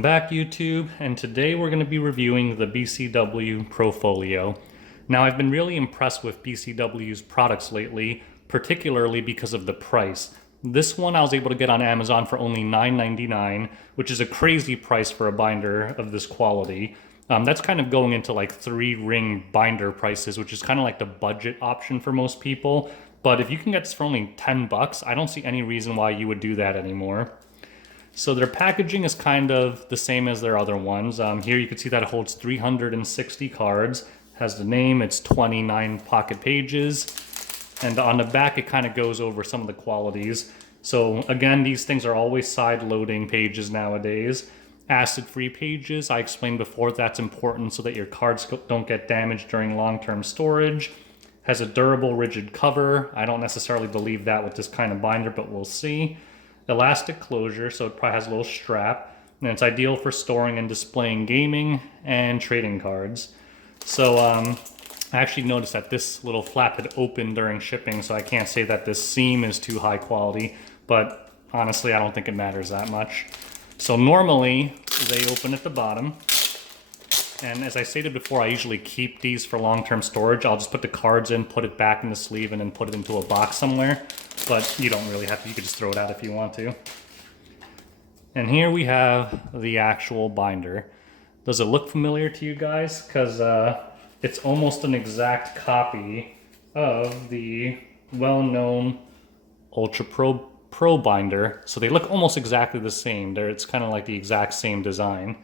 Welcome back, YouTube, and today we're going to be reviewing the BCW Pro-Folio. Now, I've been really impressed with BCW's products lately, particularly because of the price. This one I was able to get on Amazon for only $9.99, which is a crazy price for a binder of this quality. That's kind of going into like 3-ring binder prices, which is kind of like the budget option for most people. But if you can get this for only 10 bucks, I don't see any reason why you would do that anymore. So their packaging is kind of the same as their other ones. Here you can see that it holds 360 cards, has the name, it's 29 pocket pages, and on the back it kind of goes over some of the qualities. So again, these things are always side-loading pages nowadays. Acid-free pages, I explained before, that's important so that your cards don't get damaged during long-term storage. Has a durable, rigid cover. I don't necessarily believe that with this kind of binder, but we'll see. Elastic closure, so it probably has a little strap, and it's ideal for storing and displaying gaming and trading cards. So I actually noticed that this little flap had opened during shipping, so I can't say that this seam is too high quality, but honestly I don't think it matters that much. So normally they open at the bottom, and as I stated before, I usually keep these for long-term storage. I'll just put the cards in, put it back in the sleeve, and then put it into a box somewhere. But you don't really have to. You could just throw it out if you want to. And here we have the actual binder. Does it look familiar to you guys? Because it's almost an exact copy of the well-known Ultra Pro binder. So they look almost exactly the same. It's kind of like the exact same design.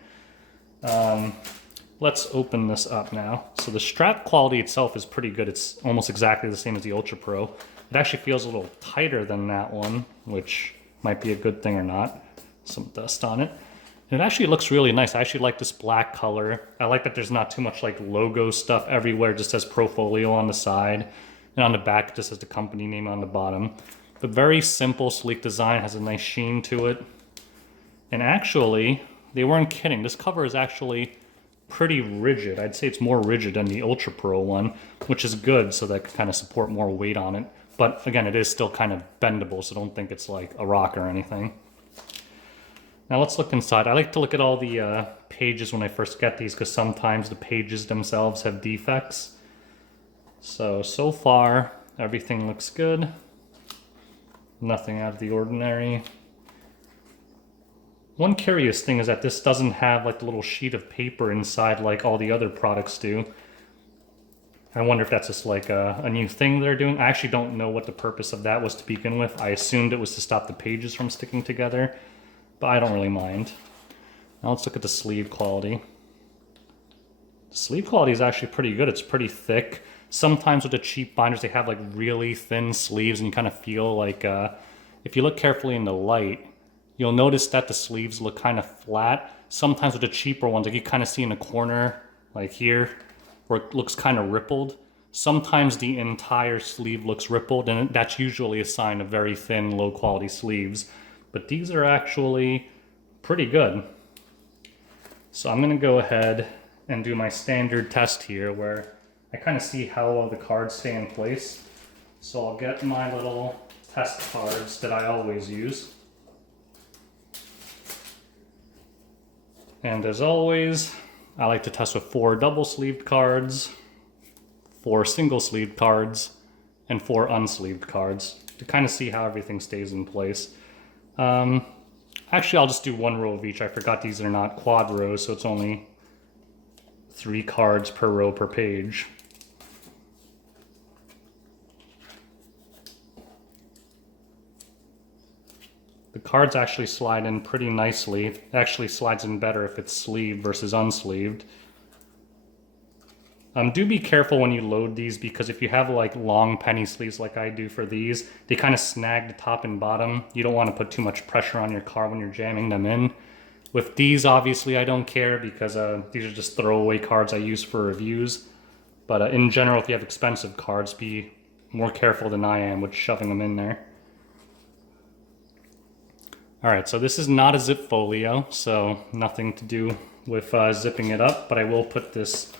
Let's open this up now. So the strap quality itself is pretty good. It's almost exactly the same as the Ultra Pro. It actually feels a little tighter than that one, which might be a good thing or not. Some dust on it. It actually looks really nice. I actually like this black color. I like that there's not too much like logo stuff everywhere. It just says Pro-Folio on the side. And on the back, it just has the company name on the bottom. But very simple, sleek design. Has a nice sheen to it. And actually, they weren't kidding. This cover is actually pretty rigid. I'd say it's more rigid than the Ultra Pro one, which is good, so that can kind of support more weight on it. But again, it is still kind of bendable, so don't think it's like a rock or anything. Now let's look inside. I like to look at all the pages when I first get these, because sometimes the pages themselves have defects. So far, everything looks good. Nothing out of the ordinary. One curious thing is that this doesn't have like the little sheet of paper inside like all the other products do. I wonder if that's just like a new thing they're doing. I actually don't know what the purpose of that was to begin with. I assumed it was to stop the pages from sticking together, but I don't really mind. Now let's look at the sleeve quality. The sleeve quality is actually pretty good. It's pretty thick. Sometimes with the cheap binders, they have like really thin sleeves, and you kind of feel like if you look carefully in the light, you'll notice that the sleeves look kind of flat. Sometimes with the cheaper ones, like you kind of see in the corner, like here, where it looks kind of rippled. Sometimes the entire sleeve looks rippled, and that's usually a sign of very thin, low-quality sleeves. But these are actually pretty good. So I'm going to go ahead and do my standard test here, where I kind of see how well the cards stay in place. So I'll get my little test cards that I always use. And as always, I like to test with 4 double-sleeved cards, 4 single-sleeved cards, and 4 unsleeved cards to kind of see how everything stays in place. Actually, I'll just do 1 row of each. I forgot these are not quad rows, so it's only 3 cards per row per page. The cards actually slide in pretty nicely. It actually slides in better if it's sleeved versus unsleeved. Do be careful when you load these, because if you have like long penny sleeves like I do for these, they kind of snag the top and bottom. You don't want to put too much pressure on your card when you're jamming them in. With these, obviously, I don't care, because these are just throwaway cards I use for reviews. But in general, if you have expensive cards, be more careful than I am with shoving them in there. Alright, so this is not a zip folio, so nothing to do with zipping it up, but I will put this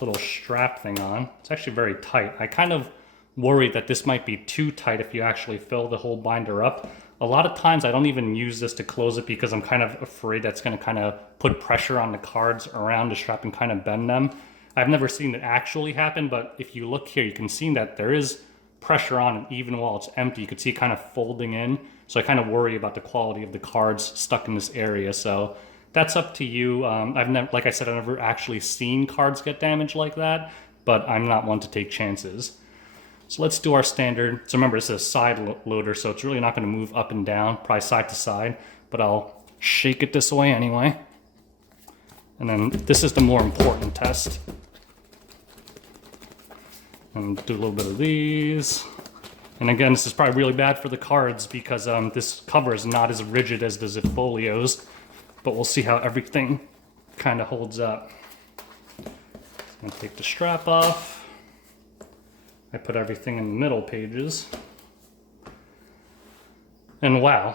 little strap thing on. It's actually very tight. I kind of worried that this might be too tight if you actually fill the whole binder up, A lot of times I don't even use this to close it because I'm kind of afraid that's going to kind of put pressure on the cards around the strap and kind of bend them. I've never seen it actually happen, but if you look here, you can see that there is pressure on it even while it's empty. You can see it kind of folding in. So I kind of worry about the quality of the cards stuck in this area. So that's up to you. I've never, like I said, I've never actually seen cards get damaged like that, but I'm not one to take chances. So let's do our standard. So remember, this is a side loader, so it's really not going to move up and down, probably side to side, but I'll shake it this way anyway. And then this is the more important test. And do a little bit of these. And again, this is probably really bad for the cards because this cover is not as rigid as the Zip-Folios, but we'll see how everything kind of holds up. So I'm gonna take the strap off. I put everything in the middle pages. And wow,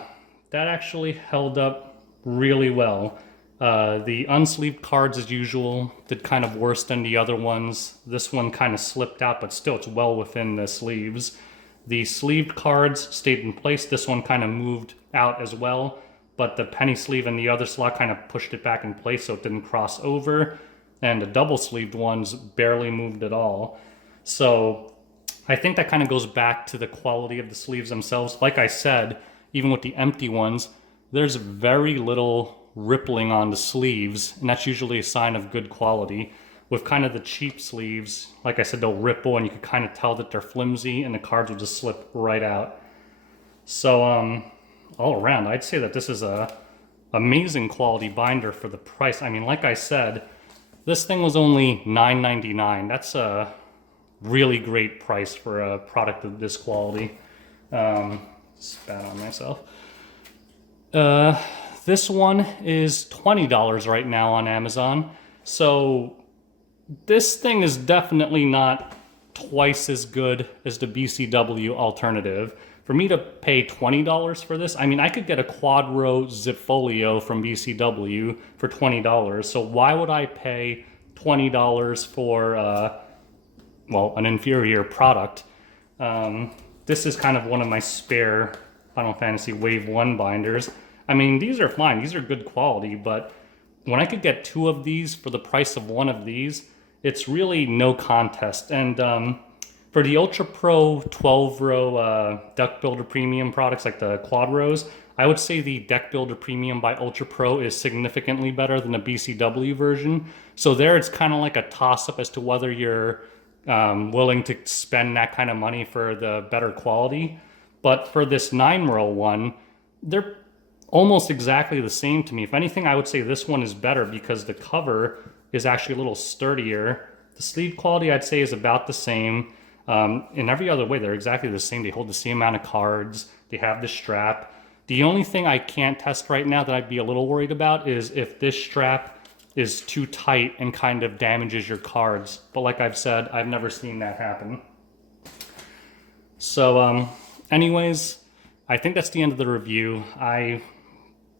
that actually held up really well. The unsleeved cards, as usual, did kind of worse than the other ones. This one kind of slipped out, but still it's well within the sleeves. The sleeved cards stayed in place. This one kind of moved out as well, but the penny sleeve and the other slot kind of pushed it back in place so it didn't cross over. And the double sleeved ones barely moved at all. So I think that kind of goes back to the quality of the sleeves themselves. Like I said, even with the empty ones, there's very little rippling on the sleeves, and that's usually a sign of good quality. With kind of the cheap sleeves, like I said, they'll ripple and you can kind of tell that they're flimsy and the cards will just slip right out. So all around, I'd say that this is a amazing quality binder for the price. I mean, like I said, this thing was only $9.99. That's a really great price for a product of this quality. Spat on myself. This one is $20 right now on Amazon. So this thing is definitely not twice as good as the BCW alternative. For me to pay $20 for this, I mean, I could get a quad row Zip-Folio from BCW for $20. So why would I pay $20 for, well, an inferior product? This is kind of one of my spare Final Fantasy Wave 1 binders. I mean, these are fine. These are good quality, but when I could get two of these for the price of one of these, it's really no contest. And for the Ultra Pro 12-row Deck Builder Premium products, like the Quad Rows, I would say the Deck Builder Premium by Ultra Pro is significantly better than the BCW version. So there it's kind of like a toss-up as to whether you're willing to spend that kind of money for the better quality. But for this 9-row one, they're almost exactly the same to me. If anything, I would say this one is better because the cover is actually a little sturdier. The sleeve quality, I'd say, is about the same. In every other way, they're exactly the same. They hold the same amount of cards. They have the strap. The only thing I can't test right now that I'd be a little worried about is if this strap is too tight and kind of damages your cards. But like I've said, I've never seen that happen. So anyways, I think that's the end of the review. I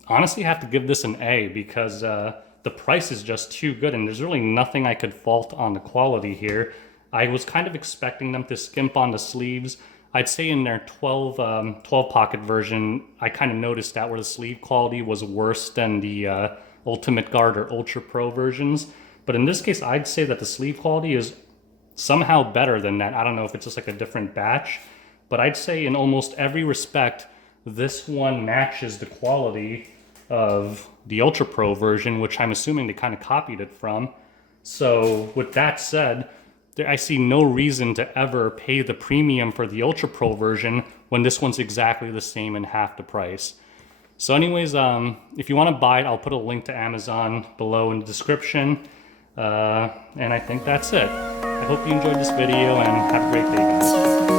honestly have to give this an A because the price is just too good and there's really nothing I could fault on the quality here. I was kind of expecting them to skimp on the sleeves. I'd say in their 12 pocket version, I kind of noticed that where the sleeve quality was worse than the Ultimate Guard or Ultra Pro versions. But in this case, I'd say that the sleeve quality is somehow better than that. I don't know if it's just like a different batch, but I'd say in almost every respect, this one matches the quality of the Ultra Pro version, which I'm assuming they kind of copied it from. So with that said, I see no reason to ever pay the premium for the Ultra Pro version when this one's exactly the same and half the price. So anyways, if you want to buy it, I'll put a link to Amazon below in the description. And I think that's it. I hope you enjoyed this video and have a great day, guys.